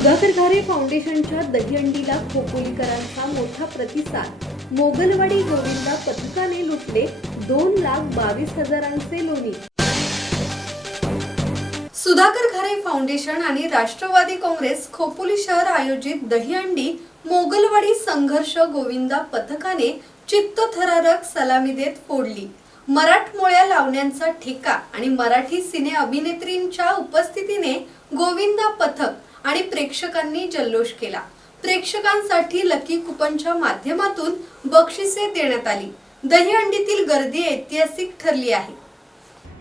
सुधाकर घारे फाउंडेशनच्या दहीहंडीला खोपोलीकरांचा मोठा प्रतिसाद. मोगलवाडी गोविंदा पथकाने लुटले दोन लाख बावीस हजारांचे लोणी. सुधाकर घारे फाउंडेशन आणि राष्ट्रवादी काँग्रेस खोपोली शहर आयोजित दहीहंडी मोगलवाडी संघर्ष गोविंदा पथकाने चित्तथरारक सलामी देत फोडली. मराठमोळ्या लावण्यांचा ठेका आणि मराठी सिने अभिनेत्रींच्या उपस्थितीने गोविंदा पथक आणि प्रेक्षकांनी जल्लोष केला. प्रेक्षकांसाठी लकी कुपनच्या माध्यमातून बक्षिसे देण्यात आली. दहीहंडीतील गर्दी ऐतिहासिक ठरली आहे.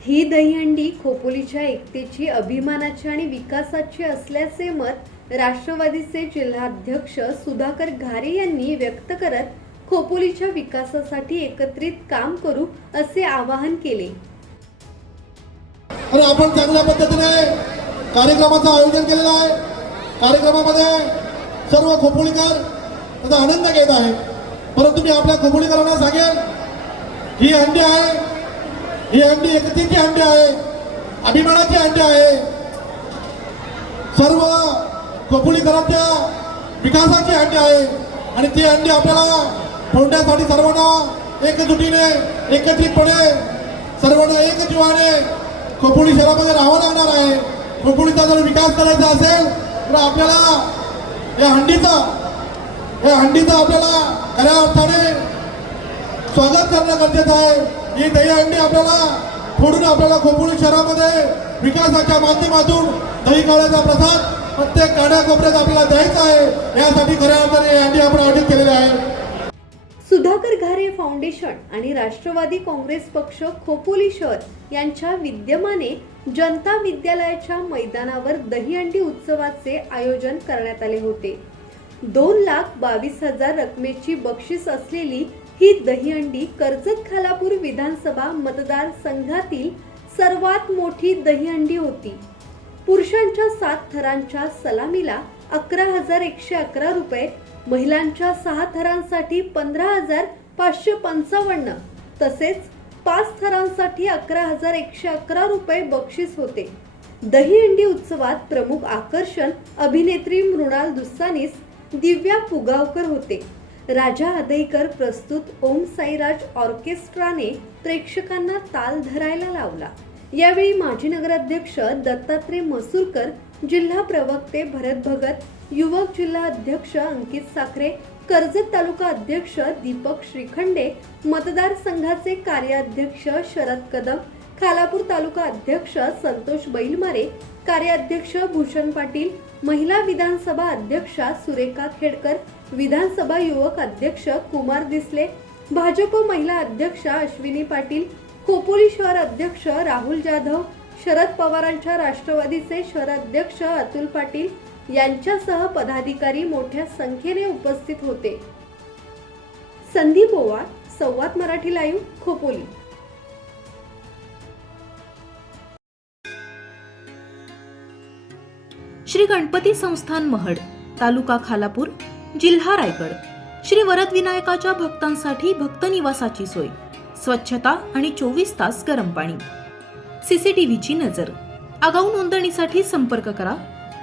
ही दहीहंडी खोपोलीच्या एकतेची अभिमानाची आणि विकासाची असल्याचे मत राष्ट्रवादीचे जिल्हाध्यक्ष सुधाकर घारे यांनी व्यक्त करत खोपोलीच्या विकासासाठी एकत्रित काम करू असे आवाहन केले. आपण चांगल्या पद्धतीने कार्यक्रमाचं आयोजन केलेलं आहे. कार्यक्रमामध्ये सर्व खोपोलीकर त्याचा आनंद घेत आहे परंतु मी आपल्या खोपोलीकरांना सांगेन ही हंडी आहे ही हंडी एकतेची हंडी आहे अभिमानाची हंडी आहे. सर्व खोपोलीकरांच्या विकासाची हंडी आहे आणि ती हंडी आपल्याला फोडण्यासाठी सर्वांना एकजुटीने एकत्रितपणे सर्वांना एक जीवाने खोपोली शहरामध्ये राहावं लागणार आहे. खोपोलीचा जर विकास करायचा असेल तर आपल्याला या हंडीचा या हंडीचा आपल्याला खऱ्या अर्थाने स्वागत करणं गरजेचं आहे. ही दही हंडी आपल्याला फोडून आपल्याला खोपोळी शहरामध्ये विकासाच्या माध्यमातून दही काढायचा प्रसाद प्रत्येक काड्याकोपऱ्यात आपल्याला द्यायचा आहे. यासाठी खऱ्या अर्थाने ही हंडी आपण आयोजित केलेली आहे. सुधाकर घारे फाउंडेशन आणि राष्ट्रवादी काँग्रेस पक्ष खोपोली शहर यांच्या विद्यमाने जनता विद्यालयाच्या मैदानावर दहीहंडी उत्सवाचे आयोजन करण्यात आले होते. दोन लाख बावीस हजार रकमेची बक्षीस असलेली ही दहीहंडी कर्जत खालापूर विधानसभा मतदारसंघातील सर्वात मोठी दहीहंडी होती. पुरुषांच्या सात थरांच्या सलामीला अकरा हजार एकशे अकरा रुपये महिलांच्या सहा थरांसाठी पंधरा हजार पाचशे पंचावन्न तसेच पाच थरांसाठी अकरा हजार एकशे अकरा रुपये बक्षीस होते. दहीहंडी उत्सवात प्रमुख आकर्षण अभिनेत्री मृणाल दुस्सानीस दिव्या पुगावकर होते. राजा हदईकर प्रस्तुत ओम साईराज ऑर्केस्ट्राने प्रेक्षकांना ताल धरायला लावला. यावेळी माजी नगराध्यक्ष दत्तात्रय मसूरकर जिल्हा प्रवक्ते भरत भगत युवक जिल्हा अध्यक्ष अंकित साखरे कर्जत तालुका अध्यक्ष दीपक श्रीखंडे मतदारसंघाचे कार्याध्यक्ष शरद कदम खालापूर तालुका अध्यक्ष संतोष बैलमारे कार्याध्यक्ष भूषण पाटील महिला विधानसभा अध्यक्षा सुरेखा खेडकर विधानसभा युवक अध्यक्ष कुमार दिसले भाजप महिला अध्यक्षा अश्विनी पाटील खोपोली शहर अध्यक्ष राहुल जाधव शरद पवारांच्या राष्ट्रवादीचे शहर अध्यक्ष अतुल पाटील यांच्यासह पदाधिकारी मोठ्या संख्येने उपस्थित होते. संदीप ओवाळ संवाद मराठी लाईव्ह खोपोली. श्री गणपती संस्थान महड तालुका खालापूर जिल्हा रायगड. श्री वरद विनायकाच्या भक्तांसाठी भक्त निवासाची सोय स्वच्छता आणि चोवीस तास गरम पाणी. सीसीटीव्हीची नजर. आगाऊ नोंदणीसाठी संपर्क करा